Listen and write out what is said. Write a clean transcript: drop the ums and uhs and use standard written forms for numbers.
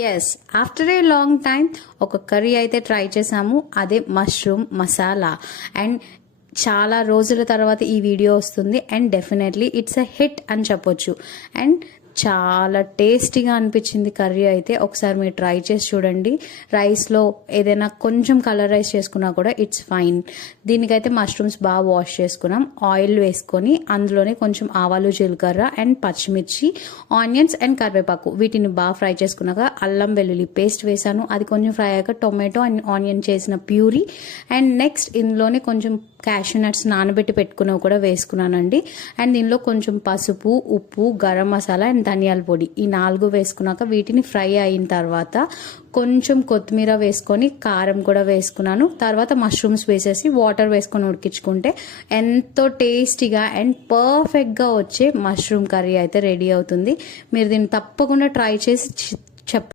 Yes after a long time ఒక curry అయితే try చేసాము. అదే మష్రూమ్ మసాలా. అండ్ చాలా రోజుల తర్వాత ఈ వీడియో వస్తుంది. And definitely it's a hit అని చెప్పొచ్చు. అండ్ చాలా టేస్టీగా అనిపించింది కర్రీ అయితే. ఒకసారి మీరు ట్రై చేసి చూడండి. రైస్లో ఏదైనా కొంచెం కలర్ రైస్ చేసుకున్నా కూడా ఇట్స్ ఫైన్. దీనికైతే మష్రూమ్స్ బాగా వాష్ చేసుకున్నాం. ఆయిల్ వేసుకొని అందులోనే కొంచెం ఆవాలు జీలకర్ర అండ్ పచ్చిమిర్చి, ఆనియన్స్ అండ్ కరివేపాకు వీటిని బాగా ఫ్రై చేసుకున్నాక అల్లం వెల్లుల్లి పేస్ట్ వేసాను. అది కొంచెం ఫ్రై అయ్యాక టొమాటో అండ్ ఆనియన్ చేసిన ప్యూరీ అండ్ నెక్స్ట్ ఇందులోనే కొంచెం క్యాషూ నట్స్ నానబెట్టి పెట్టుకున్నవి కూడా వేసుకున్నానండి. అండ్ దీనిలో కొంచెం పసుపు, ఉప్పు, గరం మసాలా అండ్ ధనియాల పొడి ఈ 4 వేసుకున్నాక వీటిని ఫ్రై అయిన తర్వాత కొంచెం కొత్తిమీర వేసుకొని కారం కూడా వేసుకున్నాను. తర్వాత మష్రూమ్స్ వేసేసి వాటర్ వేసుకొని ఉడికించుకుంటే ఎంతో టేస్టీగా అండ్ పర్ఫెక్ట్గా వచ్చే మష్రూమ్ కర్రీ అయితే రెడీ అవుతుంది. మీరు దీన్ని తప్పకుండా ట్రై చేసి